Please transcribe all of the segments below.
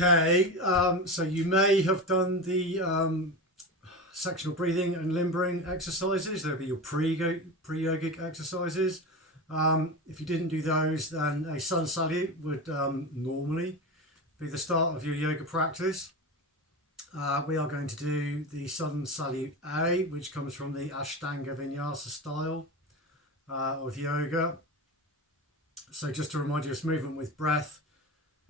Okay, so you may have done the sectional breathing and limbering exercises. There'll be your pre-yogic exercises. If you didn't do those, then a sun salute would normally be the start of your yoga practice. We are going to do the sun salute A, which comes from the Ashtanga Vinyasa style of yoga. So just to remind you, it's movement with breath.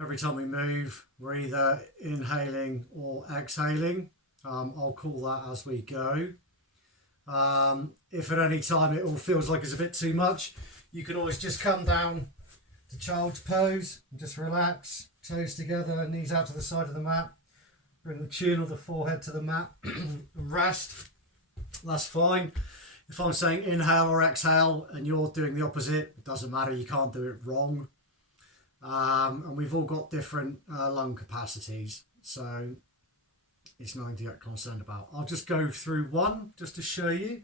Every time we move, we're either inhaling or exhaling. I'll call that as we go. If at any time it all feels like it's a bit too much, you can always just come down to child's pose and just relax, toes together, knees out to the side of the mat. Bring the chin or the forehead to the mat and rest. That's fine. If I'm saying inhale or exhale and you're doing the opposite, it doesn't matter, you can't do it wrong. And we've all got different lung capacities, so it's nothing to get concerned about. I'll just go through one just to show you.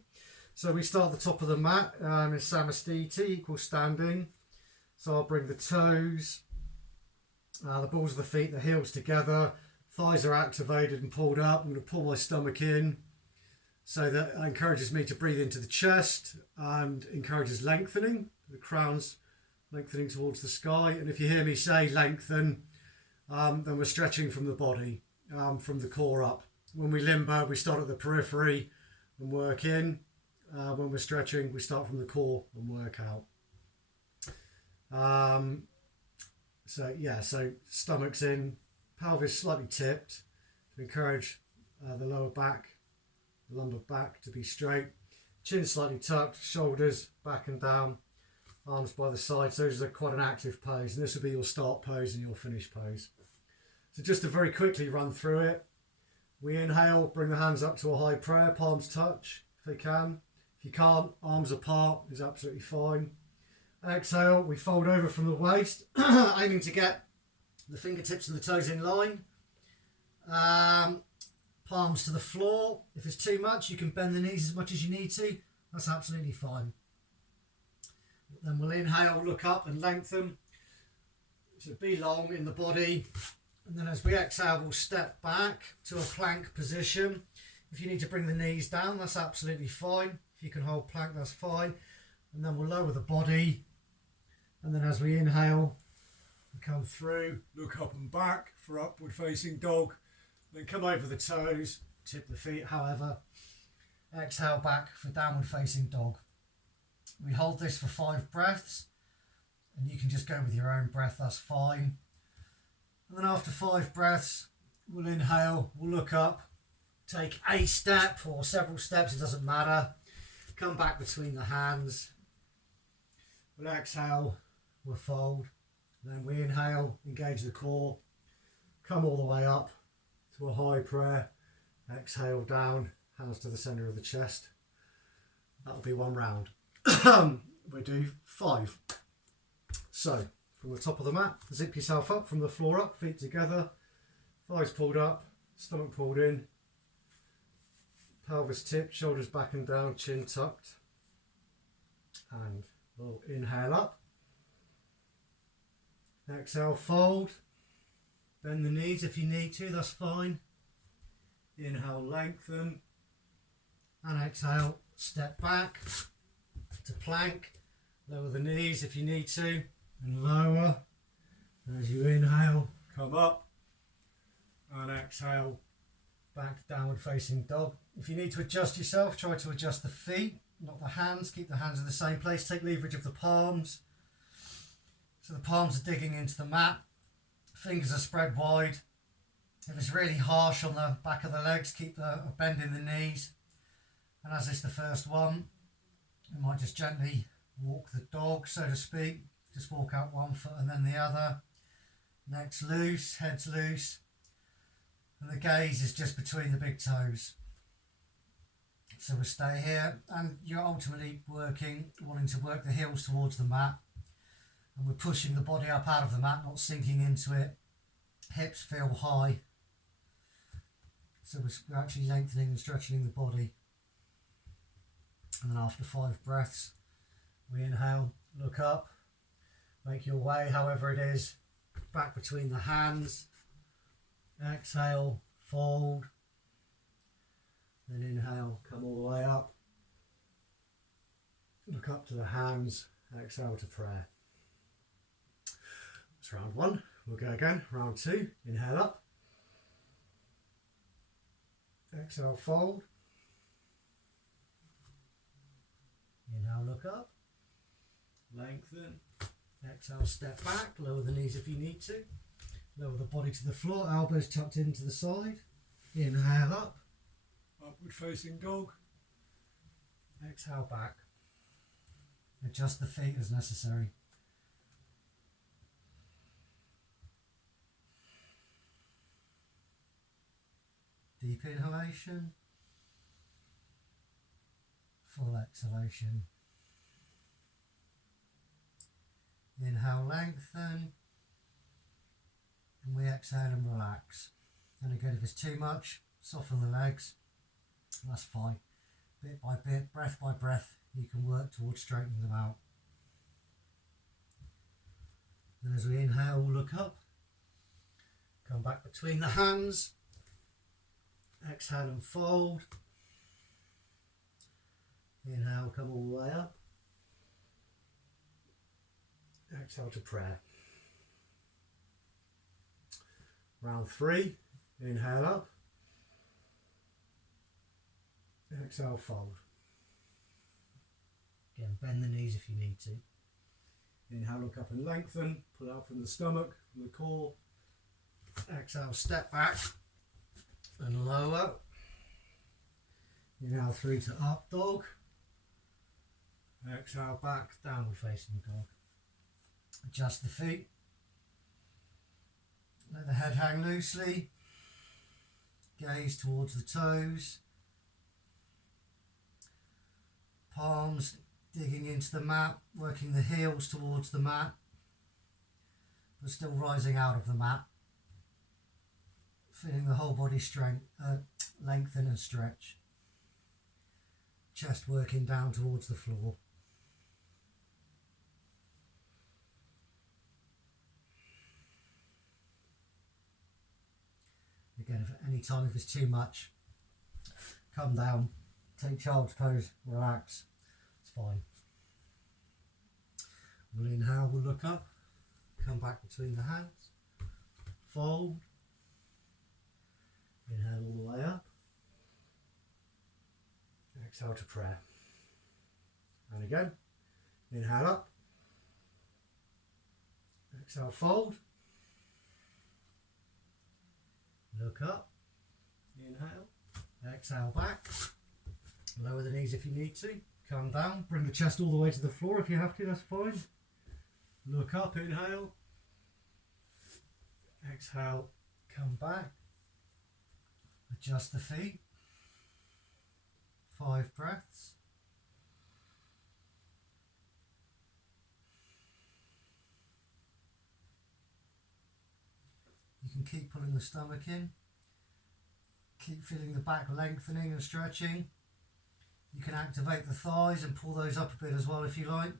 So we start at the top of the mat in Samastiti, equal standing. So I'll bring the toes, the balls of the feet, the heels together, thighs are activated and pulled up. I'm going to pull my stomach in so that encourages me to breathe into the chest and encourages lengthening. The crown's lengthening towards the sky, and if you hear me say lengthen, then we're stretching from the body, from the core up. When we limber, we start at the periphery and work in. When we're stretching, we start from the core and work out. So stomach's in, pelvis slightly tipped to encourage the lower back, the lumbar back to be straight, chin slightly tucked, shoulders back and down, arms by the side. So this is quite an active pose, and this will be your start pose and your finish pose. So just to very quickly run through it, we inhale, bring the hands up to a high prayer, palms touch if they can. If you can't, arms apart is absolutely fine. Exhale, we fold over from the waist, aiming to get the fingertips and the toes in line. Palms to the floor. If it's too much, you can bend the knees as much as you need to. That's absolutely fine. Then we'll inhale, look up and lengthen. So be long in the body. And then as we exhale, we'll step back to a plank position. If you need to bring the knees down, that's absolutely fine. If you can hold plank, that's fine. And then we'll lower the body. And then as we inhale, we come through, look up and back for upward facing dog. Then come over the toes, tip the feet, however. Exhale back for downward facing dog. We hold this for 5 breaths, and you can just go with your own breath, that's fine. And then after 5 breaths, we'll inhale, we'll look up, take a step or several steps, it doesn't matter. Come back between the hands. We'll exhale, we'll fold. Then we inhale, engage the core, come all the way up to a high prayer. Exhale down, hands to the centre of the chest. That'll be 1 round. We'll do 5. So from the top of the mat, zip yourself up from the floor up, feet together, thighs pulled up, stomach pulled in, pelvis tipped, shoulders back and down, chin tucked. And we'll inhale up. Exhale, fold. Bend the knees if you need to, that's fine. Inhale, lengthen. And exhale, step back to plank. Lower the knees if you need to, and lower. As you inhale, come up. And exhale, back to downward facing dog. If you need to adjust yourself, try to adjust the feet, not the hands. Keep the hands in the same place. Take leverage of the palms. So the palms are digging into the mat. Fingers are spread wide. If it's really harsh on the back of the legs, keep a bend in the knees. And as it's the first one, you might just gently walk the dog, so to speak. Just walk out 1 foot and then the other. Neck's loose, head's loose. And the gaze is just between the big toes. So we'll stay here, and you're ultimately wanting to work the heels towards the mat. And we're pushing the body up out of the mat, not sinking into it. Hips feel high. So we're actually lengthening and stretching the body. And then after 5 breaths, we inhale, look up, make your way, however it is, back between the hands, Exhale, fold. Then inhale, come all the way up. Look up to the hands. Exhale to prayer. That's round one. We'll go again. Round two. Inhale up. Exhale, fold. Inhale, look up. Lengthen. Exhale, step back. Lower the knees if you need to. Lower the body to the floor. Elbows tucked into the side. Inhale up. Upward facing dog. Exhale back. Adjust the feet as necessary. Deep inhalation. Full exhalation. Inhale, lengthen. And we exhale and relax. And again, if it's too much, soften the legs. That's fine. Bit by bit, breath by breath, you can work towards straightening them out. Then as we inhale, we'll look up. Come back between the hands. Exhale and fold. Inhale, come all the way up. Exhale to prayer. Round three. Inhale up. Exhale, fold. Again, bend the knees if you need to. Inhale, look up and lengthen. Pull out from the stomach, from the core. Exhale, step back and lower. Inhale through to up dog. Exhale back, downward facing dog. Adjust the feet. Let the head hang loosely. Gaze towards the toes. Palms digging into the mat, working the heels towards the mat, but still rising out of the mat. Feeling the whole body strength, lengthen and stretch. Chest working down towards the floor. Again, if at any time if it's too much, come down, take child's pose, relax, it's fine. We'll inhale, we'll look up, come back between the hands, fold, inhale all the way up, exhale to prayer. And again, inhale up, exhale fold, look up, inhale, exhale back, lower the knees if you need to, come down, bring the chest all the way to the floor if you have to, that's fine. Look up, inhale, exhale, come back, adjust the feet, 5 breaths. You can keep pulling the stomach in, keep feeling the back lengthening and stretching. You can activate the thighs and pull those up a bit as well if you like.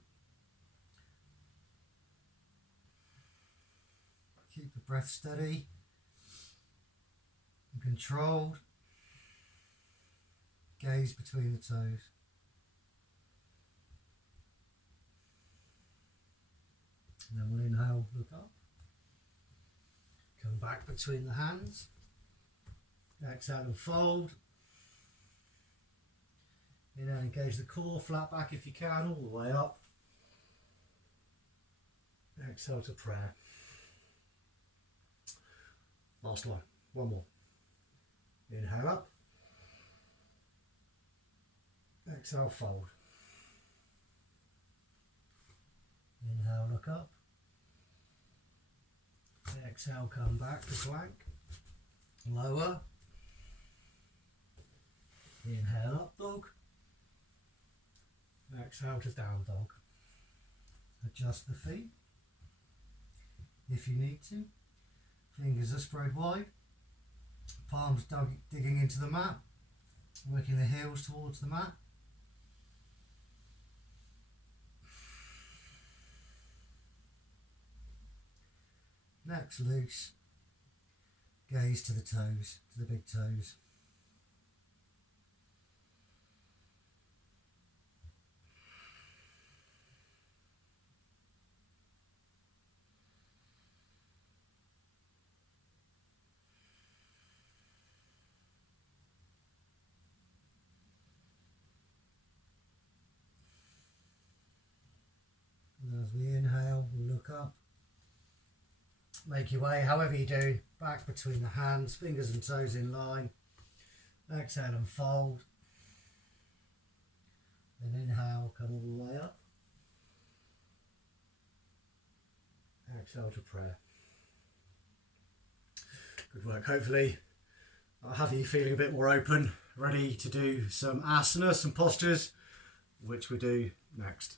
Keep the breath steady and controlled. Gaze between the toes. And then we'll inhale, look up. Come back between the hands. Exhale and fold. Inhale, engage the core, flat back if you can, all the way up. Exhale to prayer. Last one more. Inhale up. Exhale, fold. Inhale, look up. Exhale, come back to plank. Lower. Inhale, up dog. Exhale to down dog. Adjust the feet if you need to. Fingers are spread wide. Palms digging into the mat. Working the heels towards the mat. Necks loose. Gaze to the toes, to the big toes. And as we inhale, we look up. Make your way, however you do, back between the hands, fingers and toes in line. Exhale and fold. Then inhale, come all the way up. Exhale to prayer. Good work. Hopefully I'll have you feeling a bit more open, ready to do some asana, some postures, which we do next.